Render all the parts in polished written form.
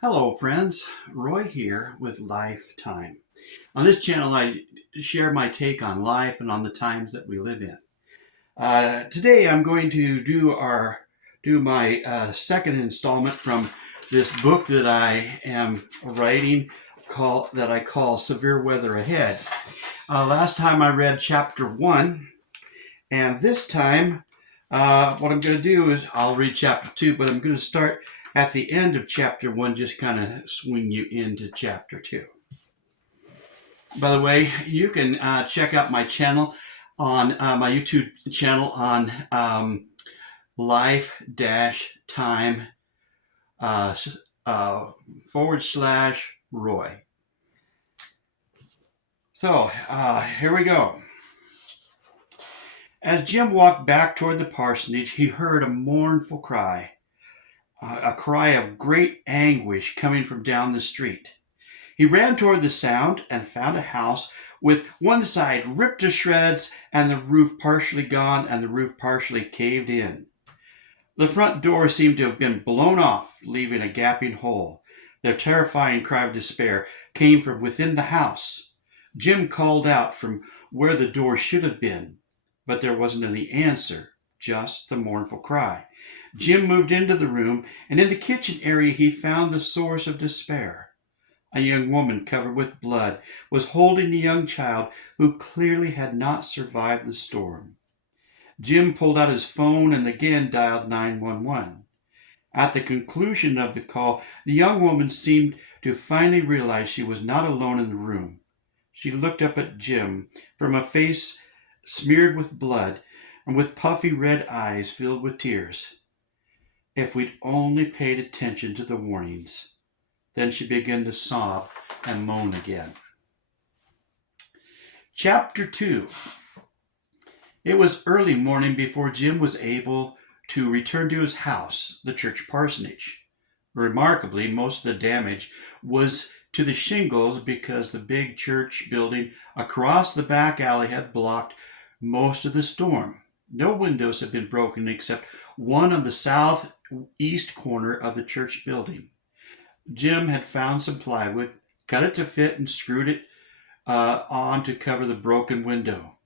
Hello, friends. Roy here with Lifetime. On this channel, I share my take on life and on the times that we live in. Today, I'm going to do my second installment from this book that I am writing, that I call "Severe Weather Ahead." Last time I read chapter one, and this time, what I'm going to do is I'll read chapter two, but I'm going to start at the end of chapter one, just kind of swing you into chapter two. By the way, you can check out my channel on my YouTube channel on life-time uh, / Roy. So here we go. As Jim walked back toward the parsonage, he heard a mournful cry, a cry of great anguish coming from down the street. He ran toward the sound and found a house with one side ripped to shreds and the roof partially gone and the roof partially caved in. The front door seemed to have been blown off, leaving a gaping hole. Their terrifying cry of despair came from within the house. Jim called out from where the door should have been, but there wasn't any answer, just the mournful cry. Jim moved into the room, and in the kitchen area he found the source of despair. A young woman covered with blood was holding a young child who clearly had not survived the storm. Jim pulled out his phone and again dialed 911. At the conclusion of the call, the young woman seemed to finally realize she was not alone in the room. She looked up at Jim from a face smeared with blood and with puffy red eyes filled with tears. If we'd only paid attention to the warnings. Then she began to sob and moan again. Chapter 2. It was early morning before Jim was able to return to his house, the church parsonage. Remarkably, most of the damage was to the shingles because the big church building across the back alley had blocked most of the storm. No windows had been broken except one on the southeast corner of the church building. Jim had found some plywood, cut it to fit, and screwed it on to cover the broken window.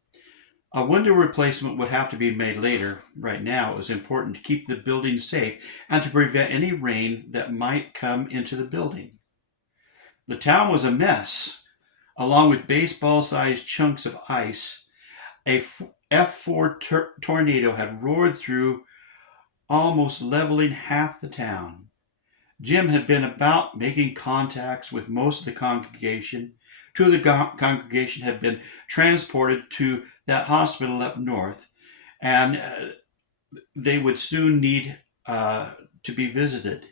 A window replacement would have to be made later. Right now, it was important to keep the building safe and to prevent any rain that might come into the building. The town was a mess. Along with baseball-sized chunks of ice, a F4 tornado had roared through, almost leveling half the town. Jim had been about making contacts with most of the congregation. Two of the congregation had been transported to that hospital up north, and they would soon need to be visited.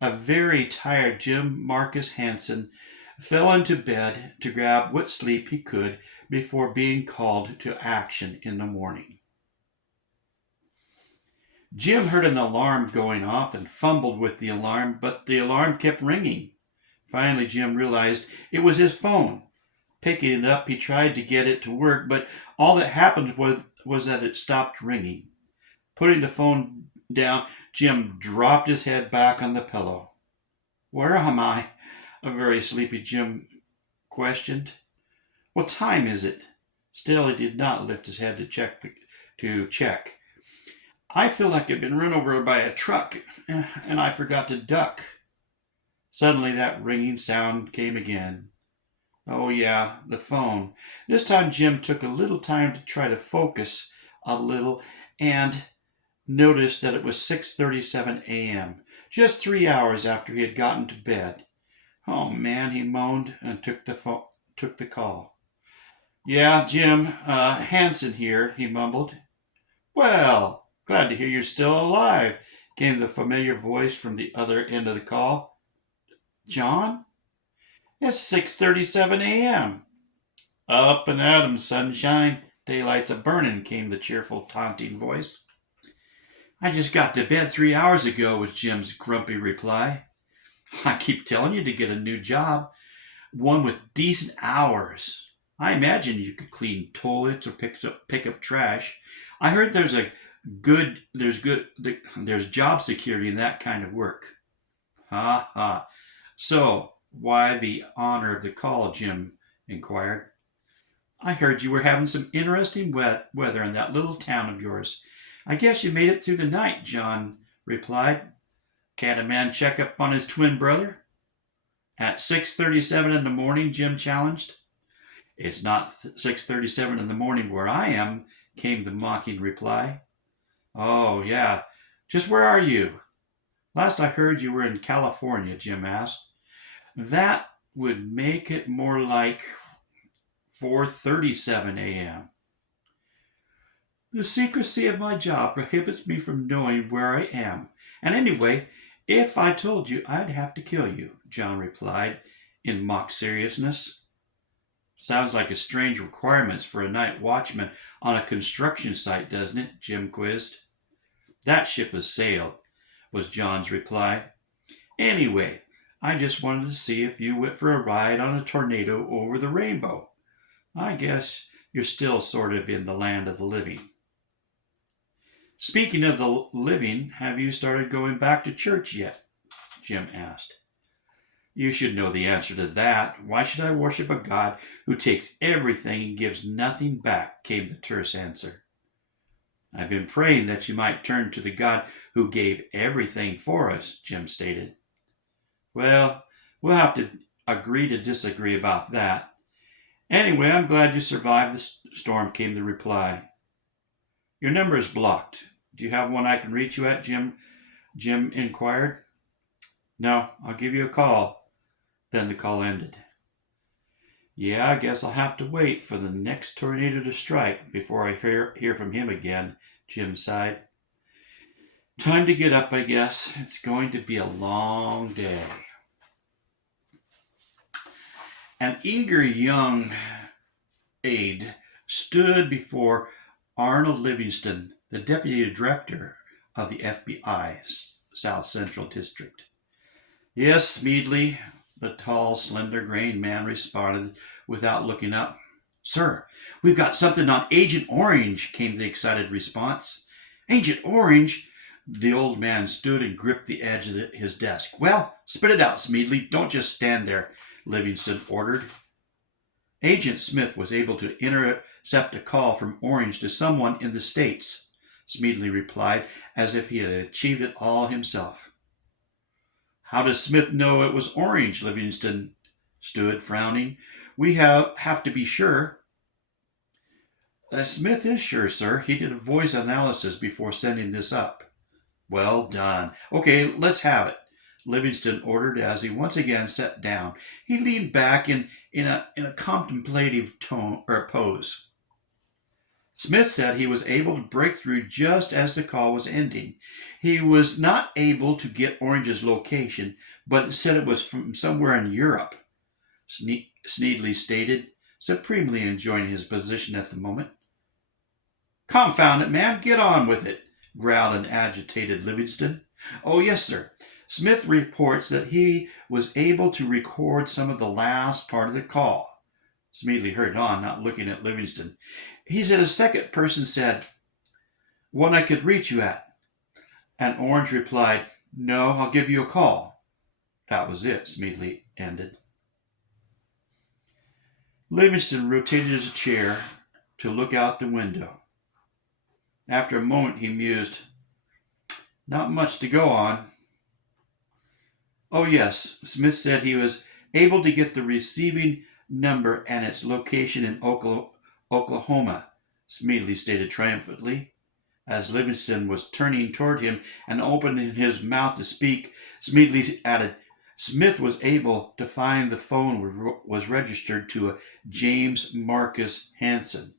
A very tired Jim Marcus Hansen fell into bed to grab what sleep he could before being called to action in the morning. Jim heard an alarm going off and fumbled with the alarm, but the alarm kept ringing. Finally, Jim realized it was his phone. Picking it up, he tried to get it to work, but all that happened was that it stopped ringing. Putting the phone down, Jim dropped his head back on the pillow. "Where am I?" a very sleepy Jim questioned. "What time is it?" Still, he did not lift his head to check. "I feel like I've been run over by a truck, and I forgot to duck." Suddenly that ringing sound came again. Oh yeah, the phone. This time Jim took a little time to try to focus a little and noticed that it was 6:37 a.m., just 3 hours after he had gotten to bed. "Oh man," he moaned and took the call. "Yeah, Jim, Hansen here," he mumbled. "Well, glad to hear you're still alive," came the familiar voice from the other end of the call. "John?" "It's 6:37 a.m." "Up and at 'em, sunshine. Daylight's a-burnin'," came the cheerful, taunting voice. "I just got to bed 3 hours ago," was Jim's grumpy reply. "I keep telling you to get a new job, one with decent hours. I imagine you could clean toilets or pick up trash. I heard there's job security in that kind of work." Ha ha. So, why the honor of the call? Jim inquired. I heard you were having some interesting weather in that little town of yours. I guess you made it through the night, John replied. Can't a man check up on his twin brother? At 6:37 in the morning, Jim challenged. It's not 6:37 in the morning where I am, came the mocking reply. Oh, yeah. Just where are you? Last I heard you were in California, Jim asked. That would make it more like 4:37 a.m. The secrecy of my job prohibits me from knowing where I am. And anyway, if I told you, I'd have to kill you, John replied in mock seriousness. Sounds like a strange requirement for a night watchman on a construction site, doesn't it? Jim quizzed. That ship has sailed, was John's reply. Anyway, I just wanted to see if you went for a ride on a tornado over the rainbow. I guess you're still sort of in the land of the living. Speaking of the living, have you started going back to church yet? Jim asked. You should know the answer to that. Why should I worship a God who takes everything and gives nothing back? Came the terse answer. I've been praying that you might turn to the God who gave everything for us, Jim stated. Well, we'll have to agree to disagree about that. Anyway, I'm glad you survived the storm, came the reply. Your number is blocked. Do you have one I can reach you at, Jim inquired. No, I'll give you a call. Then the call ended. Yeah, I guess I'll have to wait for the next tornado to strike before I hear from him again, Jim sighed. Time to get up, I guess. It's going to be a long day. An eager young aide stood before Arnold Livingston, the deputy director of the FBI South Central District. Yes, Smedley, the tall, slender-grained man responded without looking up. Sir, we've got something on Agent Orange, came the excited response. Agent Orange? The old man stood and gripped the edge of his desk. Well, spit it out, Smedley. Don't just stand there, Livingston ordered. Agent Smith was able to intercept a call from Orange to someone in the States, Smedley replied, as if he had achieved it all himself. How does Smith know it was Orange? Livingston stood, frowning. We have to be sure. Smith is sure, sir. He did a voice analysis before sending this up. Well done. Okay, let's have it, Livingston ordered as he once again sat down. He leaned back in a contemplative tone or pose. Smith said he was able to break through just as the call was ending. He was not able to get Orange's location, but said it was from somewhere in Europe, Sneedley stated, supremely enjoying his position at the moment. Confound it, man, get on with it, growled an agitated Livingston. Oh, yes, sir. Smith reports that he was able to record some of the last part of the call. Smedley hurried on, not looking at Livingston. He said a second person said, one I could reach you at. And Orange replied, no, I'll give you a call. That was it, Smedley ended. Livingston rotated his chair to look out the window. After a moment, he mused, not much to go on. Oh, yes, Smith said he was able to get the receiving number and its location in Oklahoma, Smedley stated triumphantly. As Livingston was turning toward him and opening his mouth to speak, Smedley added, Smith was able to find the phone was registered to a James Marcus Hansen.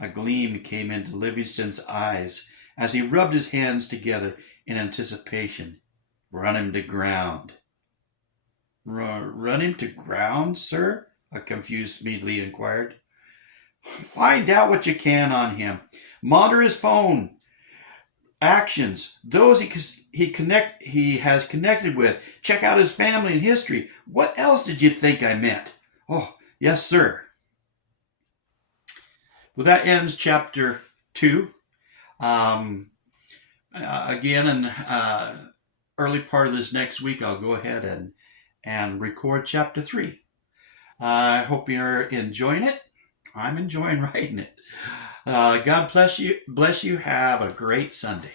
A gleam came into Livingston's eyes as he rubbed his hands together in anticipation. Run him to ground. Run him to ground, sir? A confused Smedley inquired. Find out what you can on him. Monitor his phone actions, those he has connected with. Check out his family and history. What else did you think I meant? Oh, yes, sir. Well, that ends chapter 2. Again, and early part of this next week, I'll go ahead and record chapter 3. I hope you're enjoying it. I'm enjoying writing it. God bless you. Bless you. Have a great Sunday.